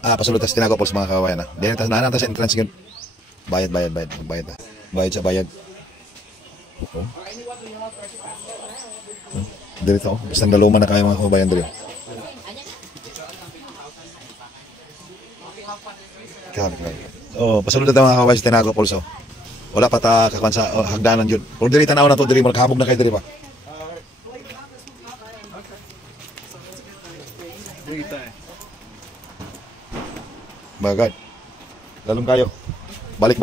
Pasulod tas Tinago Falls mga kababayan. Diyan natin sa entrance yun. Bayad. Bayad sa bayad. Oh. Dito, basta naluman na kayo mga kababayan dito. Pasulod na tayo mga kababayan sa Tinago Falls. Wala pa ta kakuan sa hagdanan yun. Kung diri tanaw na to, diri magkahabog na kayo diri pa. Bagad. Lalong kayo. Balik.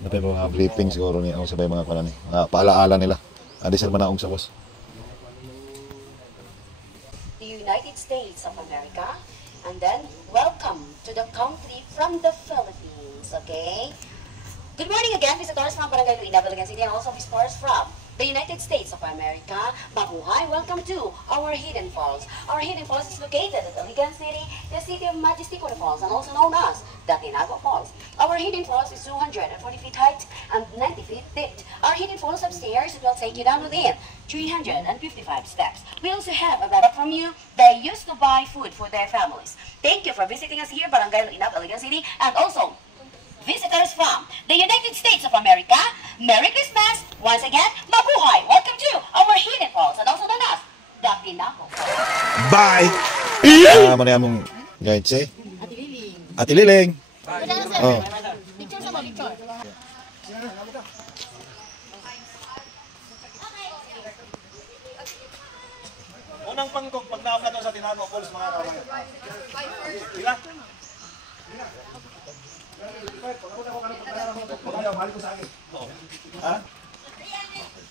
Ito yung mga briefing siguro niya. Ang sabay mga kanan. Paalaala nila. Adi sir manaong sa boss. The United States of America. And then, welcome to the country from the Philippines. Okay? Good morning again, visitors from Barangay Luina, Balagan City, and also visitors from the United States of America. Mabuhay! Welcome to our Hidden Falls. Our Hidden Falls is located at Balagan City, the city of Majestic Falls, and also known as the Tinago Falls. Our Hidden Falls is 240 feet height and 90 feet deep. Our Hidden Falls upstairs will take you down within 355 steps. We also have a product from you. They used to buy food for their families. Thank you for visiting us here, Barangay Luina, Balagan City, and also visitors from the United States of America. Merry Christmas! Once again, mabuhay! Welcome to our Hidden Falls and also known as the Tinago Falls. Bye! Mana mong guide say? Ate Liling. Oh. Picture sama picture. Unang pangkog pag naam na to sa Tinago Falls mga kabayan. Pila? Ha?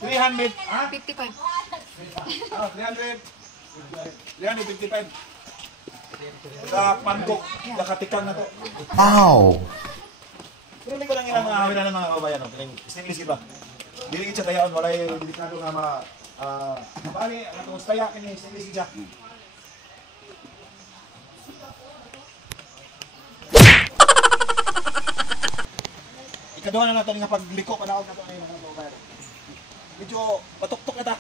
300? Ha? 55. 355. Sa pangkog, nakatikang na to. Wow! Pero hindi ko lang ilang mga hawinan ng mga kabayan. Stainless ba? Diligid sa tayaon, wala yung delikado nga bali, ang itong staya, kanya stainless siya. Ikaduha na nato nga pagliko pa naog nato mga kabayan. Medyo patuktok na ta.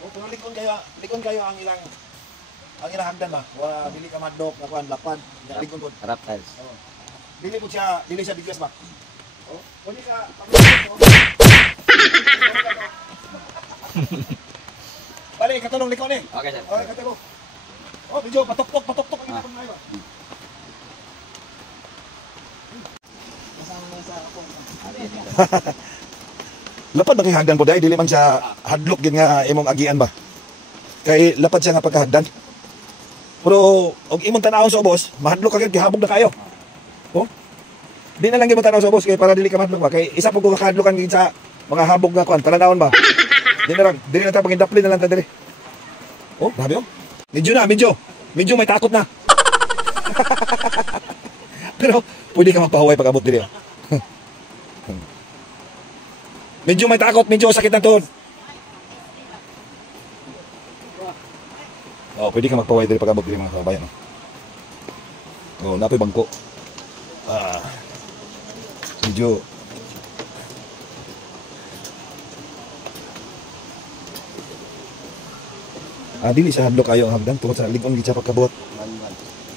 Kung likon kayo ang ilang hagdan ba? Wa dili ka madok na kuan lapad, likon pod. Reptiles. Dili siya biglas ba? Kuni ka Bali, katulong likon eh. Okay, sir. Okay, katulong. Medyo patuktok ang likon na yun. Lapad na kay hagdan po dahil dili man siya hadlok gid nga imong agian ba. Kay lapad siya nga pagkahagdan. Pero og imong tan-awon sa ubos, mahadlok kagid gihabog na kayo. Di na lang gyud mo tan-aw sa ubos kay para dili ka mahadlok ba. Kay isa pug kahadlokan gid sa mga habog nga kuan, talanawon ba. Dili na ta pagindapli na lang ta diri. Grabe oh. Medyo may takot na. Pero pwede ka magpahuway pag abot diri. Medyo may takot, medyo sakit ng tuhod. Pwede ka magpaway diri pag abot diri mga kabayan. Napoy bangko. Medyo dili sa hadlok kayo ang hagdan tungod sa ligon gid sa pagkabot.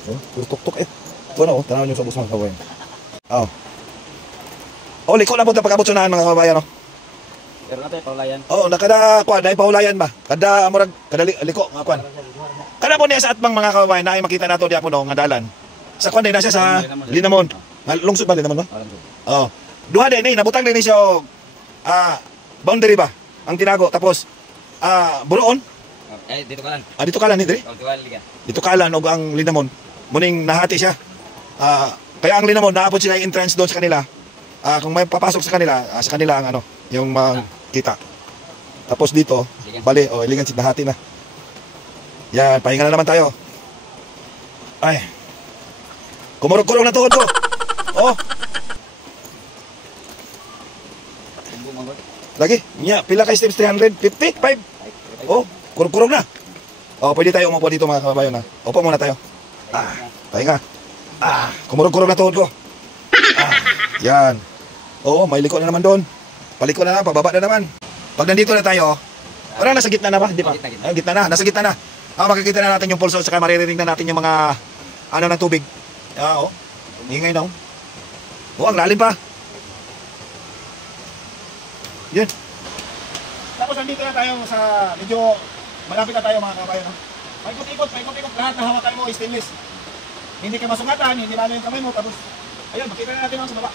Puro tuktok eh. Tanaw niyo sa ubos mga kabayan. Liko na po na pag-abot sunahan mga kabayan. Pero natin paulayan. Nakada kuan dai paulayan ba? Kada murag kada liko nga kuan. Kada po niya sa atbang mga kabayan na ay makita nato diha po nga dalan. Sa kuan na siya sa Linamon. Lungsod ba Linamon no? Duha din nabutang din siya og boundary ba? Ang Tinago tapos Buroon. Dito ka lang. Dito ka lang ni diri. Dito ka lang og ang Linamon. Muning nahati siya. Kaya ang Linamon naabot sila yung entrance doon sa kanila. Kung may papasok sa kanila ang yung kita. Tapos dito, bali, iligan si nahati na. Yan, pahinga na naman tayo. Ay. Kumurog-kurog na tuhod ko. Lagi, pila kay steps 355. Kurog-kurog na. Pwede tayo umupo dito mga kababayan. Upo muna tayo. Pahinga. Kumurog-kurog na tuhod ko. Yan. May liko na naman doon. Paliko na pababa na naman. Pag nandito na tayo, parang nasa gitna na ba? Hindi pa? Gitna na, nasa gitna na. Makikita na natin yung pulso at saka maririnig na natin yung mga ano ng tubig. Oh. Ingay na. Oh, ang lalim pa. Yan. Tapos nandito na tayo sa medyo malapit na tayo mga kabayan. No? Paikot-ikot. Lahat na hawakan mo is stainless. Hindi ka masungatan, hindi lalo yung kamay mo. Tapos, ayun, makita na natin lang sa baba.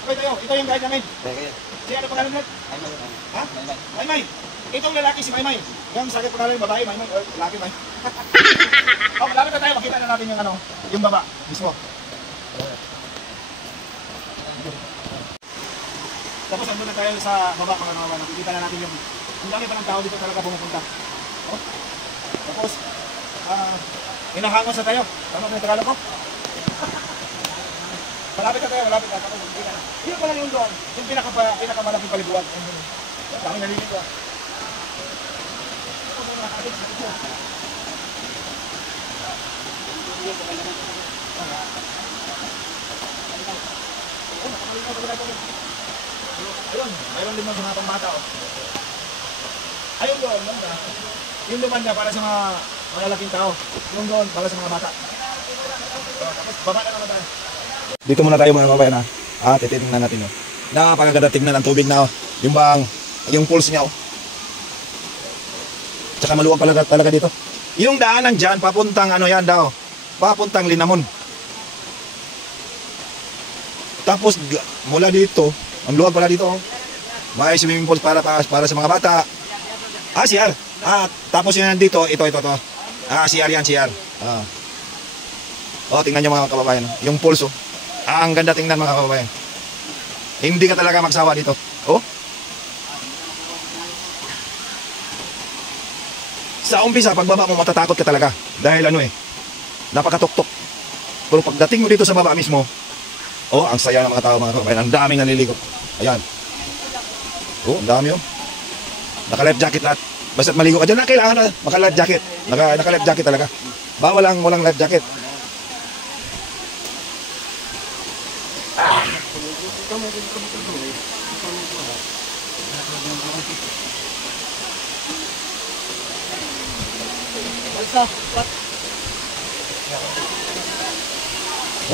Okay tayo, ito yung guide namin. Si ano pangalan natin? Ha? Maymay. Itong lalaki si Maymay. Yung sakit pangalan yung babae, Maymay. Lalaki, Maymay. Malapit na tayo, makita na natin yung ano, yung baba mismo. Tapos andun na tayo sa baba mga kawan. Nakikita na natin yung dami pa ng tao dito talaga pumupunta. Oh. Tapos, hinahangon sa tayo. Tama ba yung Tagalog ko? Malapit na tayo, malapit na. Tapos makikita na. Yun pala yung doon. Yung pinakamalapit paliguan. Dami nalilito ah. Ayun, mayroon din mga pambata oh. Ayun doon, banda. Yung lumanda para sa mga malalaking tao. Yung doon para sa mga bata. Tapos baba na naman tayo. Dito muna tayo mga kabayan ha. Titingnan natin yun. Napakaganda tingnan ng tubig na oh. Yung bang, yung pulse niya oh. Tsaka maluwag pala talaga dito. Yung daanan dyan, papuntang ano yan daw. Papuntang Linamon. Tapos mula dito, ang luwag pala dito oh. May swimming pool para sa mga bata. CR. Tapos yun nandito, ito. CR yan, CR. Tingnan nyo mga kababayan. Yung pulso. Ang ganda tingnan mga kababayan. Hindi ka talaga magsawa dito. Oh. Sa umpisa, pagbaba mo matatakot ka talaga. Dahil ano napakatuktok. Pero pagdating mo dito sa baba mismo, ang saya ng mga tao mga kababayan. Ang daming naliligo. Ayan. Ang dami oh. Naka-life jacket lahat. Basta't maligo ka dyan, kailangan na maka-life jacket. Naka-life jacket talaga. Walang life jacket.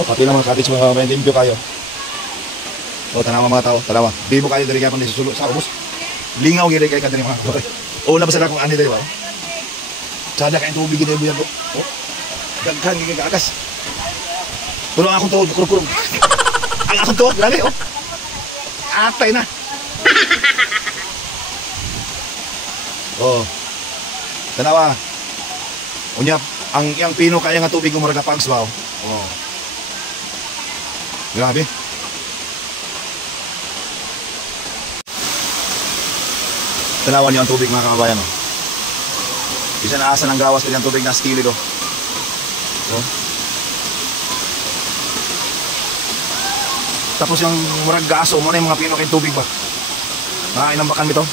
Pati lang mga cottage mga limpyo kayo. Tanawa mga tao, tanawa. Di mo kayo dari kayo pang nasusulot sa ubos. Lingaw gini kayo kadari mga tao. Nabasa na kung ano tayo ba? Sada kayong tubig gini buyan ko. Daghan gini kaakas. Pero ang akong tuhod, kurong. Ang akong tuhod, grabe oh. Atay na. Tanawa. Unya, ang pino kaya nga tubig umuraga pags ba oh. Grabe. Tanawan niyo ang tubig mga kababayan oh. Isa na asa ng gawas kanyang tubig na skilid oh. Tapos yung murag gaso mo na yung mga pino kayong tubig ba. Inambakan nito.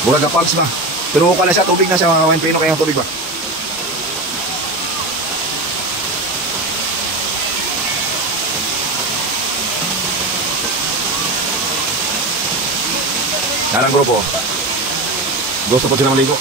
Murag pags ba. Pero pala siya tubig na siya mga kababayan. Pino kayong tubig ba. Dalang grupo. Gusto po sila maligo.